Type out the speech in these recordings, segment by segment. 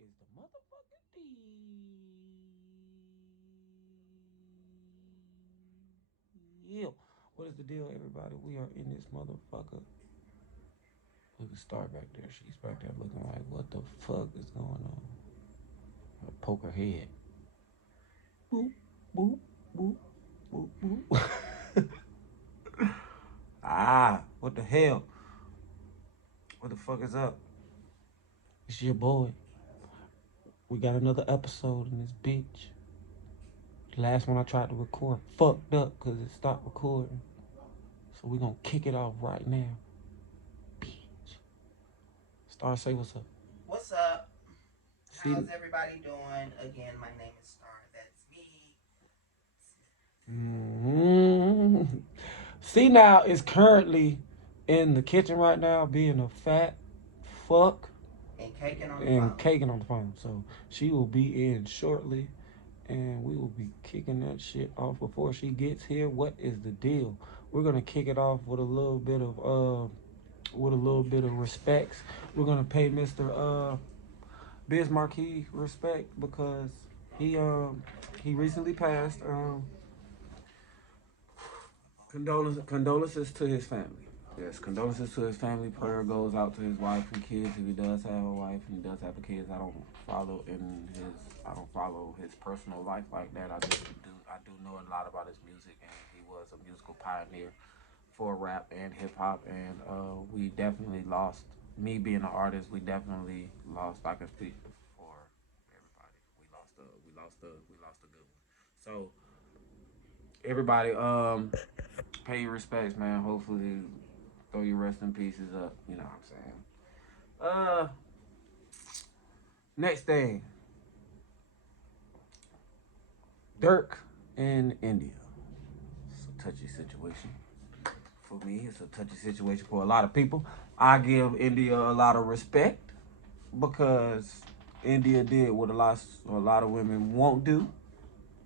is the motherfucking deal? What is the deal, everybody? We are in this motherfucker. Look at Star back there. She's back there looking like, what the fuck is going on? I poke her head. Boop, boop, boop, boop, boop. What the hell? What the fuck is up? It's your boy. We got another episode in this bitch. The last one I tried to record fucked up because it stopped recording. So we gonna kick it off right now. Bitch. Star, say what's up. What's up? See, How's everybody doing? Again, my name is Star. That's me. See now is currently in the kitchen right now being a fat fuck And caking on the and phone. caking on the phone. So she will be in shortly and we will be kicking that shit off before she gets here. What is the deal? We're gonna kick it off with a little bit of respects. We're gonna pay Mr. Biz Marquis respect because he recently passed. Condolences to his family. Yes, condolences to his family. Prayer goes out to his wife and kids if he does have a wife and he does have a kids. I don't follow his personal life like that. I do know a lot about his music and he was a musical pioneer for rap and hip hop and we definitely lost. Me being an artist, we definitely lost. I can speak for everybody. We lost a good one. So everybody, pay your respects, man. Hopefully, throw your rest in pieces up. You know what I'm saying? Next thing, Dirk in India. It's a touchy situation. For me, it's a touchy situation for a lot of people. I give India a lot of respect because India did what a lot of women won't do,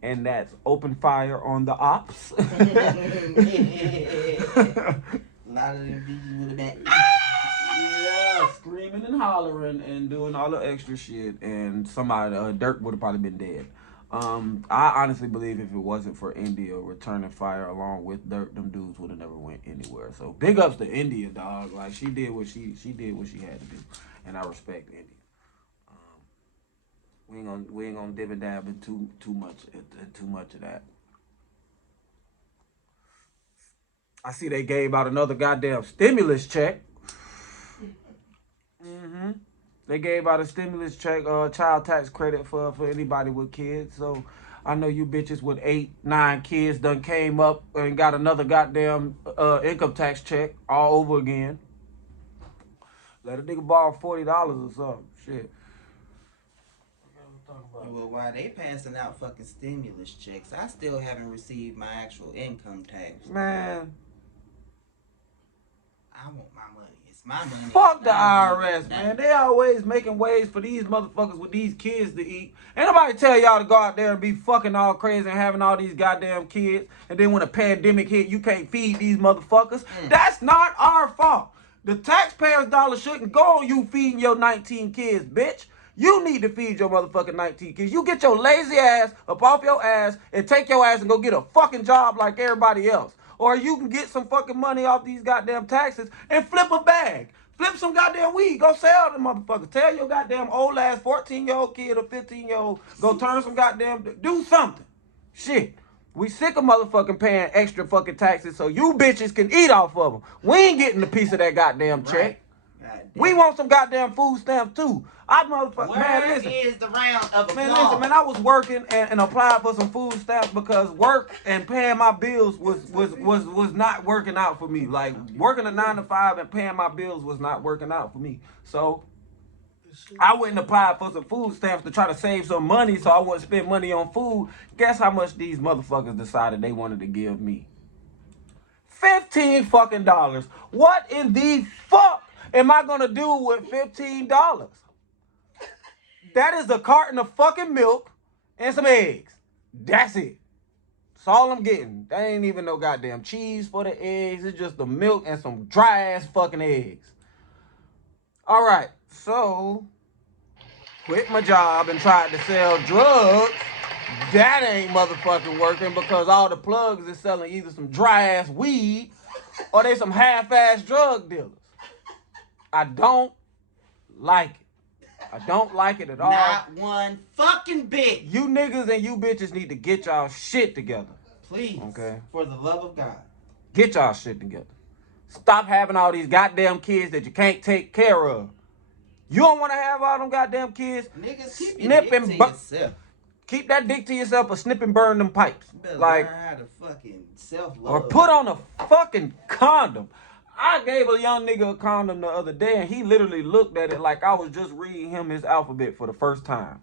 and that's open fire on the ops. A lot of them bitches would have been. Yeah, screaming and hollering and doing all the extra shit, and somebody, Dirk would have probably been dead. I honestly believe if it wasn't for India returning fire along with Dirk, them dudes would have never went anywhere. So big ups to India, dog. Like she did what she had to do, and I respect India. Um, we ain't gonna dib and dab in too much of that. I see they gave out another goddamn stimulus check. Hmm. They gave out a stimulus check, child tax credit for anybody with kids. So I know you bitches with 8, 9 kids done came up and got another goddamn income tax check all over again. Let a nigga borrow $40 or something. Shit. Well, while they passing out fucking stimulus checks, I still haven't received my actual income tax. Man, I want my money. It's my money. fuck the I don't IRS, need man. nothing. They always making ways for these motherfuckers with these kids to eat. Ain't nobody tell y'all to go out there and be fucking all crazy and having all these goddamn kids. And then when a pandemic hit, you can't feed these motherfuckers. That's not our fault. The taxpayers' dollar shouldn't go on you feeding your 19 kids, bitch. You need to feed your motherfucking 19 kids. You get your lazy ass up off your ass and take your ass and go get a fucking job like everybody else. Or you can get some fucking money off these goddamn taxes and flip a bag. Flip some goddamn weed. Go sell them motherfuckers. Tell your goddamn old ass 14-year-old kid or 15-year-old, go turn some goddamn, do something. Shit. We sick of motherfucking paying extra fucking taxes so you bitches can eat off of them. We ain't getting a piece of that goddamn check. Right. We want some goddamn food stamps too. I motherfucker, Where man, listen. is the round of applause? Man, listen, man, I was working and applied for some food stamps because work and paying my bills was not working out for me. Like working a 9 to 5 and paying my bills was not working out for me. So I went and applied for some food stamps to try to save some money so I wouldn't spend money on food. Guess how much these motherfuckers decided they wanted to give me? 15 fucking dollars. What in the fuck am I gonna do with $15? That is a carton of fucking milk and some eggs. That's it. That's all I'm getting. That ain't even no goddamn cheese for the eggs. It's just the milk and some dry ass fucking eggs. All right. So quit my job and tried to sell drugs. That ain't motherfucking working because all the plugs is selling either some dry ass weed or they some half ass drug dealers. I don't like it. I don't like it at all. Not one fucking bit. You niggas and you bitches need to get y'all shit together. Please. Okay. For the love of God. Get y'all shit together. Stop having all these goddamn kids that you can't take care of. You don't want to have all them goddamn kids. Niggas, keep your dick to yourself. Keep that dick to yourself or snip and burn them pipes. You better like, learn how to fucking self-love. Or put on a fucking condom. I gave a young nigga a condom the other day and he literally looked at it like I was just reading him his alphabet for the first time.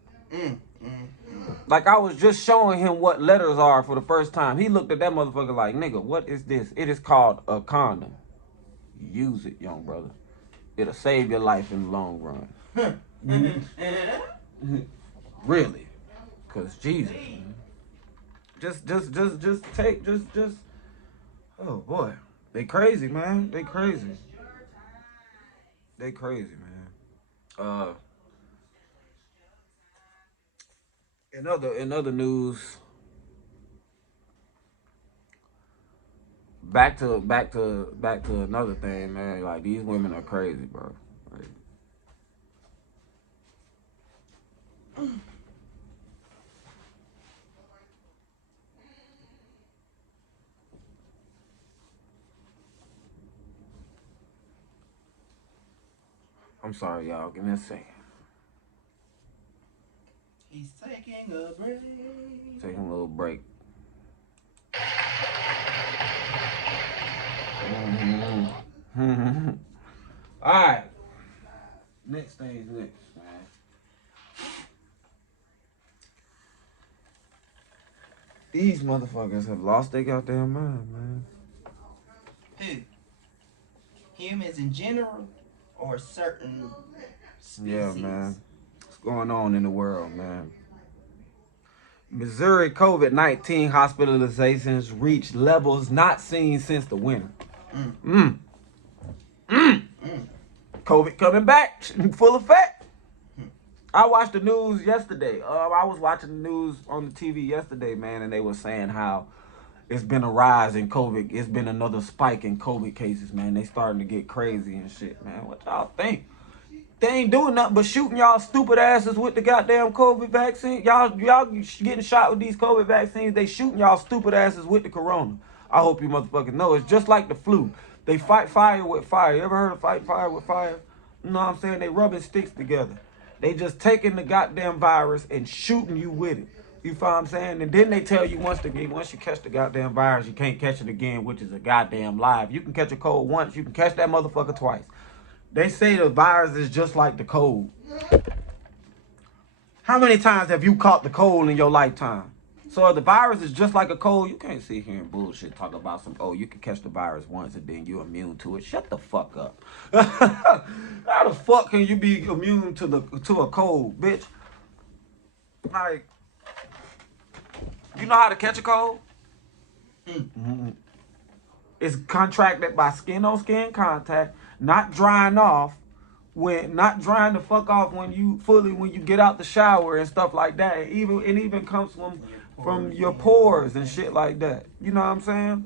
Like I was just showing him what letters are for the first time. He looked at that motherfucker like, nigga, what is this? It is called a condom. Use it, young brother. It'll save your life in the long run. Really. Cause Jesus. Just oh boy. They crazy, man. They crazy. They crazy, man. In other news, back to another thing, man. Like these women are crazy, bro. Like, I'm sorry, y'all. Give me a second. He's taking a break. Taking a little break. All right. Next thing's next, man. These motherfuckers have lost their goddamn mind, man. Who? Humans in general or certain species? Yeah, man. What's going on in the world, man? Missouri COVID-19 hospitalizations reached levels not seen since the winter. COVID coming back, full effect. I watched the news yesterday. I was watching the news on the TV yesterday, man, and they were saying how it's been a rise in COVID. It's been another spike in COVID cases, man. They starting to get crazy and shit, man. What y'all think? They ain't doing nothing but shooting y'all stupid asses with the goddamn COVID vaccine. Y'all getting shot with these COVID vaccines. They shooting y'all stupid asses with the corona. I hope you motherfuckers know. It's just like the flu. They fight fire with fire. You ever heard of fight fire with fire? You know what I'm saying? They rubbing sticks together. They just taking the goddamn virus and shooting you with it. You feel what I'm saying? And then they tell you once you catch the goddamn virus, you can't catch it again, which is a goddamn lie. If you can catch a cold once, you can catch that motherfucker twice. They say the virus is just like the cold. How many times have you caught the cold in your lifetime? So if the virus is just like a cold, you can't sit here and bullshit talk about you can catch the virus once and then you're immune to it. Shut the fuck up. How the fuck can you be immune to a cold, bitch? Like, you know how to catch a cold? It's contracted by skin-on-skin contact, not drying the fuck off when you get out the shower and stuff like that. It even comes from your pores and shit like that. You know what I'm saying?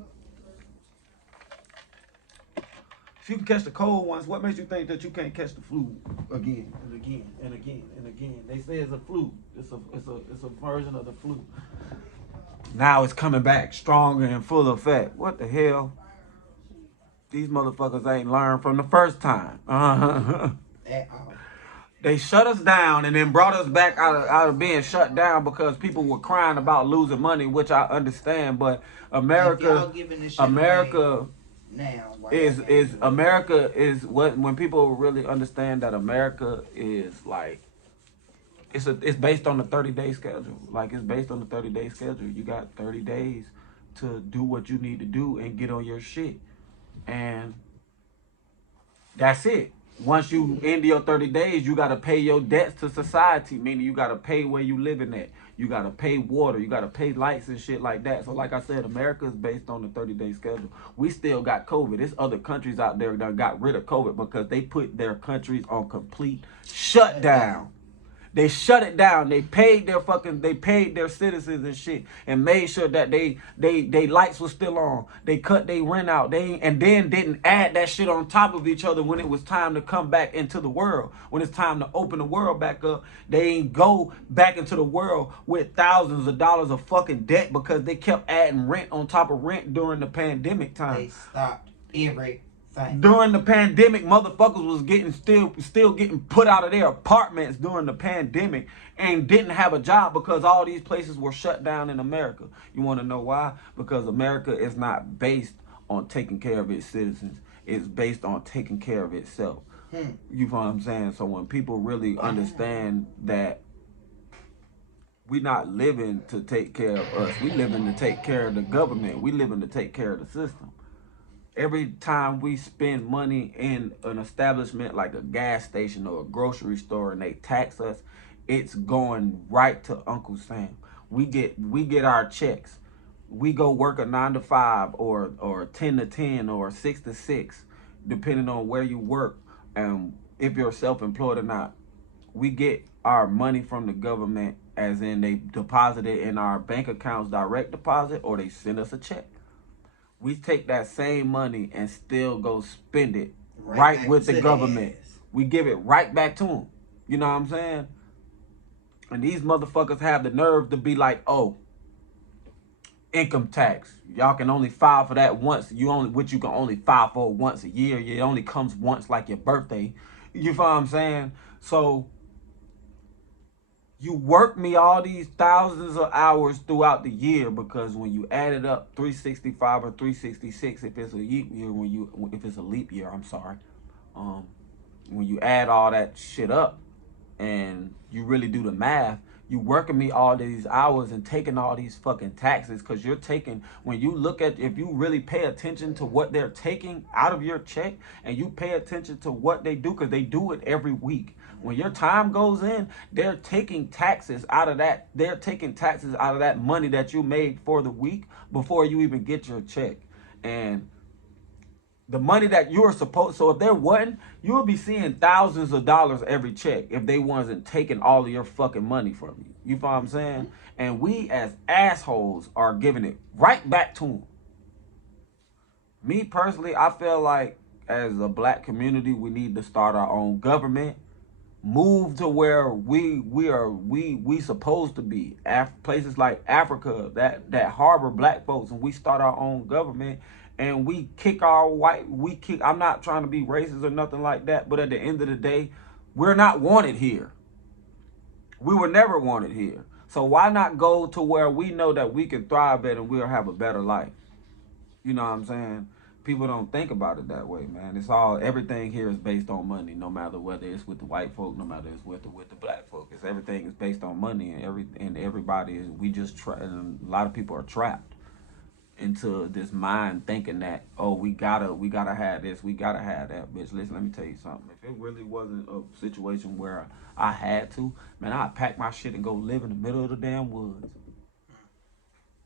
If you can catch the cold once, what makes you think that you can't catch the flu again and again and again and again? They say it's a flu. It's a version of the flu. Now it's coming back stronger and full effect. What the hell? These motherfuckers ain't learned from the first time. They shut us down and then brought us back out of being shut down because people were crying about losing money, which I understand. But America is what when people really understand that America is like it's based on the 30-day schedule. Like it's based on the 30-day schedule. You got 30 days to do what you need to do and get on your shit. And that's it. Once you end your 30 days, you got to pay your debts to society, meaning you got to pay where you living at. You got to pay water. You got to pay lights and shit like that. So like I said, America is based on the 30-day schedule. We still got COVID. There's other countries out there that got rid of COVID because they put their countries on complete shutdown. They shut it down. They paid their citizens and shit, and made sure that they lights was still on. They cut their rent out. And then didn't add that shit on top of each other when it was time to come back into the world. When it's time to open the world back up, they ain't go back into the world with thousands of dollars of fucking debt because they kept adding rent on top of rent during the pandemic time. They stopped everything. During the pandemic, motherfuckers was getting still getting put out of their apartments during the pandemic and didn't have a job because all these places were shut down in America. You want to know why? Because America is not based on taking care of its citizens. It's based on taking care of itself. You know what I'm saying? So when people really understand that we're not living to take care of us, we living to take care of the government. We living to take care of the system. Every time we spend money in an establishment like a gas station or a grocery store and they tax us, it's going right to Uncle Sam. We get our checks. We go work a 9 to 5 or 10 to 10 or 6 to 6, depending on where you work and if you're self-employed or not. We get our money from the government, as in they deposit it in our bank accounts, direct deposit, or they send us a check. We take that same money and still go spend it right with the government. We give it right back to them. You know what I'm saying? And these motherfuckers have the nerve to be like, oh, income tax. Y'all can only file for that once. You can only file for once a year. It only comes once, like your birthday. You know what I'm saying? So you work me all these thousands of hours throughout the year, because when you add it up, 365 or 366, if it's a leap year, I'm sorry. When you add all that shit up and you really do the math, you working me all these hours and taking all these fucking taxes, because you're taking, when you look at, if you really pay attention to what they're taking out of your check and you pay attention to what they do, because they do it every week. When your time goes in, they're taking taxes out of that. They're taking taxes out of that money that you made for the week before you even get your check. And the money that you're supposed, so if there wasn't, you'll be seeing thousands of dollars every check if they wasn't taking all of your fucking money from you. You know what I'm saying? And we as assholes are giving it right back to them. Me personally, I feel like as a black community, we need to start our own government. Move to where we supposed to be. Places like Africa that harbor black folks, and we start our own government and we kick I'm not trying to be racist or nothing like that, but at the end of the day, we're not wanted here. We were never wanted here. So why not go to where we know that we can thrive at and we'll have a better life? You know what I'm saying? People don't think about it that way, man. Everything here is based on money, no matter whether it's with the white folk, no matter it's with the black folk. Everything is based on money, and everybody is, and a lot of people are trapped into this mind thinking that, oh, we gotta have this, we gotta have that. Bitch, listen, let me tell you something. If it really wasn't a situation where I had to, man, I'd pack my shit and go live in the middle of the damn woods.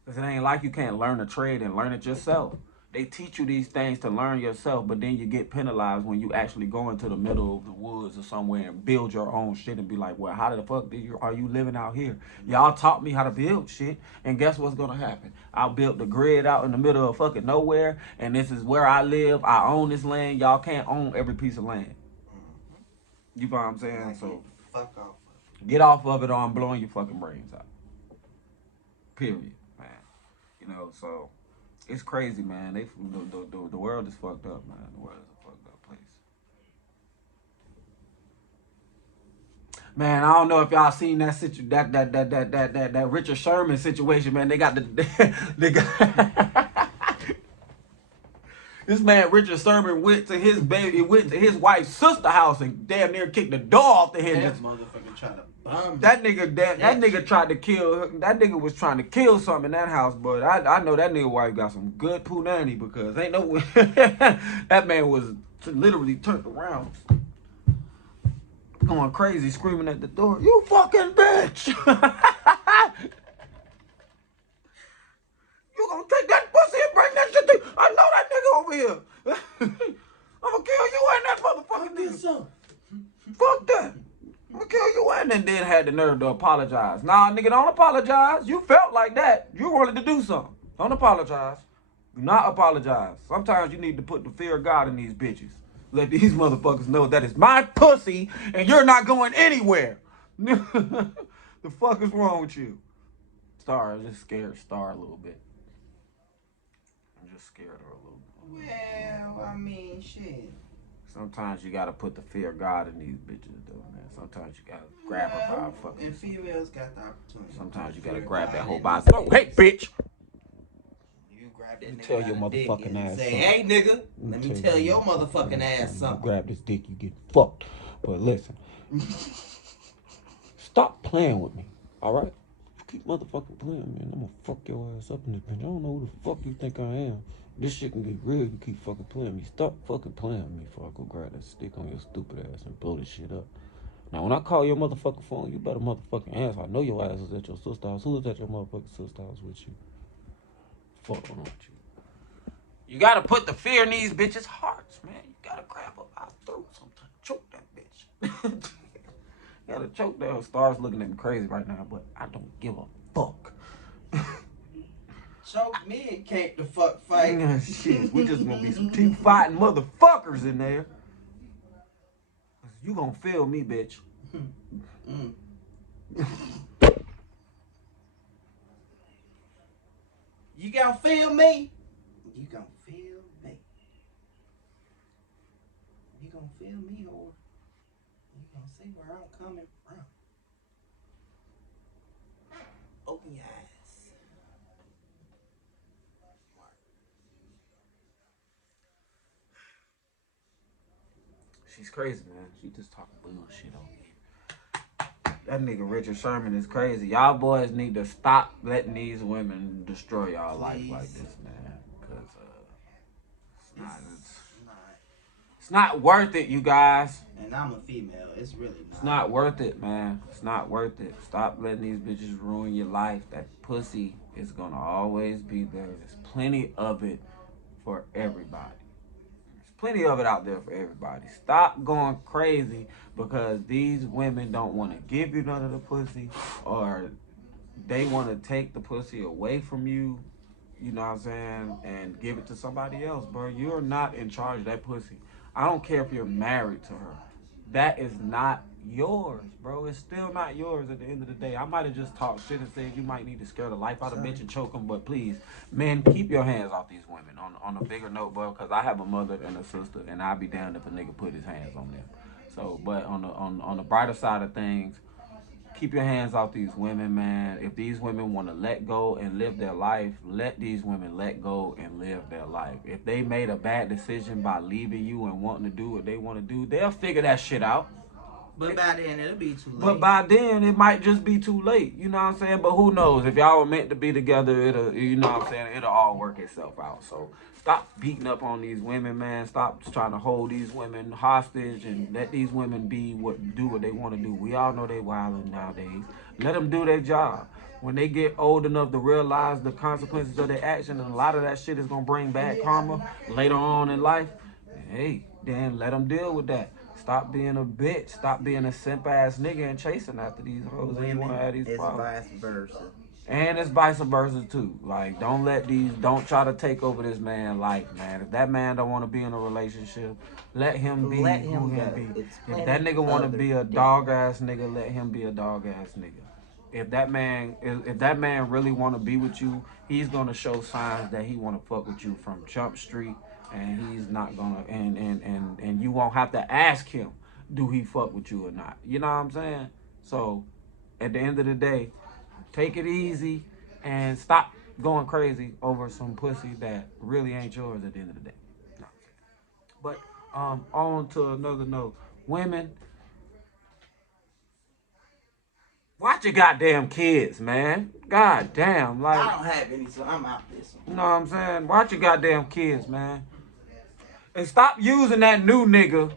Cause it ain't like you can't learn a trade and learn it yourself. They teach you these things to learn yourself, but then you get penalized when you actually go into the middle of the woods or somewhere and build your own shit and be like, well, how the fuck are you living out here? Y'all taught me how to build shit, and guess what's gonna happen? I built the grid out in the middle of fucking nowhere, and this is where I live. I own this land. Y'all can't own every piece of land. You know what I'm saying? So fuck off. Get off of it, or I'm blowing your fucking brains out. Period, man. You know, so it's crazy, man. The world is fucked up, man. The world is a fucked up place. Man, I don't know if y'all seen that Richard Sherman situation, man. They got this man Richard Sherman went to his wife's sister house and damn near kicked the door off the hinges. That motherfucker tried to bomb that nigga tried to kill. That nigga was trying to kill something in that house, but I know that nigga wife got some good punani, because ain't no that man was literally turned around, going crazy, screaming at the door, "You fucking bitch! You gonna take that pussy and bring that shit to? I know that nigga over here. I'm gonna kill you and that motherfucking nigga. Fuck that. I'm gonna kill you and and then had the nerve to apologize. Nah, nigga, don't apologize. You felt like that. You wanted to do something. Don't apologize. Do not apologize. Sometimes you need to put the fear of God in these bitches. Let these motherfuckers know that it's my pussy and you're not going anywhere. The fuck is wrong with you? Star, I just scared Star a little bit. I'm just scared her a little bit. Well, I mean, shit. Sometimes you gotta put the fear of God in these bitches, though, man. Sometimes you gotta grab her by a fucking. And females got the opportunity. Sometimes you gotta grab that whole by. Oh, hey, bitch! You grab that nigga Tell your by the dick motherfucking and ass say, something. hey, nigga, let me tell your motherfucking ass something. Grab this dick, you get fucked. But listen, stop playing with me, all right? You keep motherfucking playing, man. I'm gonna fuck your ass up in this bitch. I don't know who the fuck you think I am. This shit can get real. You keep fucking playing me. Stop fucking playing with me before I go grab that stick on your stupid ass and blow this shit up. Now, when I call your motherfucking phone, you better motherfucking answer. I know your ass is at your sister's house. Who is at your motherfucking sister's house with you? Fuck on with you. You gotta put the fear in these bitches' hearts, man. You gotta grab her by the throat sometimes. Choke that bitch. You gotta choke that. Star's looking at me crazy right now, but I don't give a fuck. Choke me and can't the fuck fight. Shit, we just gonna be some teeth fighting motherfuckers in there. You gonna feel me, bitch. You gonna feel me? You gonna feel me? You gonna feel me, or you gonna see where I'm coming from? Open your eyes. She's crazy, man. She just talking bullshit on me. That nigga Richard Sherman is crazy. Y'all boys need to stop letting these women destroy y'all life like this, man. Cause it's not worth it, you guys. And I'm a female. It's really not. It's not worth it, man. It's not worth it. Stop letting these bitches ruin your life. That pussy is gonna always be there. There's plenty of it for everybody. Plenty of it out there for everybody. Stop going crazy because these women don't want to give you none of the pussy, or they want to take the pussy away from you, you know what I'm saying, and give it to somebody else, bro. You're not in charge of that pussy. I don't care if you're married to her. That is not yours, bro. It's still not yours at the end of the day. I might have just talked shit and said you might need to scare the life out of a bitch and choke them, but please, men, keep your hands off these women. On a bigger note, bro, because I have a mother and a sister, and I'd be damned if a nigga put his hands on them. So, but on the brighter side of things, keep your hands off these women, man. If these women want to let go and live their life, let these women let go and live their life. If they made a bad decision by leaving you and wanting to do what they want to do, they'll figure that shit out. But by then it'll be too late. But by then it might just be too late. You know what I'm saying? But who knows? If y'all were meant to be together, it'll, you know what I'm saying, it'll all work itself out. So stop beating up on these women, man. Stop trying to hold these women hostage and let these women do what they want to do. We all know they wilding nowadays. Let them do their job. When they get old enough to realize the consequences of their action, and a lot of that shit is gonna bring bad karma later on in life, hey, then let them deal with that. Stop being a bitch. Stop being a simp ass nigga and chasing after these hoes. And you want to have these problems. It's vice versa. And it's vice versa too. Like, don't try to take over this man's life, man. If that man don't want to be in a relationship, let him be who him be. If that nigga want to be a dog ass nigga, let him be a dog ass nigga. If that man really want to be with you, he's gonna show signs that he want to fuck with you from Jump Street. And he's not gonna, and you won't have to ask him, do he fuck with you or not? You know what I'm saying? So, at the end of the day, take it easy and stop going crazy over some pussy that really ain't yours at the end of the day. No. But on to another note, women, watch your goddamn kids, man. God damn, like, I don't have any, so I'm out this one. You know what I'm saying? Watch your goddamn kids, man. And stop using that new nigga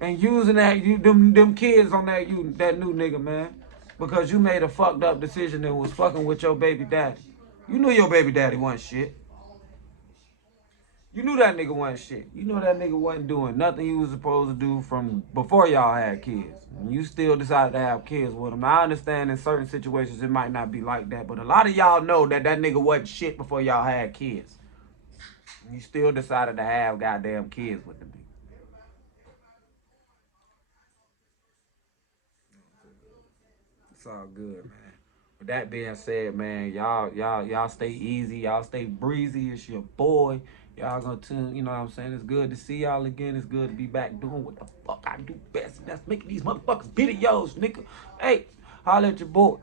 and using them kids on that new nigga, man. Because you made a fucked up decision and was fucking with your baby daddy. You knew your baby daddy wasn't shit. You knew that nigga wasn't shit. You knew that nigga wasn't doing nothing he was supposed to do from before y'all had kids. You still decided to have kids with him. Now, I understand in certain situations it might not be like that, but a lot of y'all know that that nigga wasn't shit before y'all had kids. You still decided to have goddamn kids with the nigga. It's all good, man. With that being said, man, y'all stay easy, y'all stay breezy. It's your boy. Y'all gonna tune, you know what I'm saying? It's good to see y'all again. It's good to be back doing what the fuck I do best, and that's making these motherfuckers videos, nigga. Hey, holla at your boy.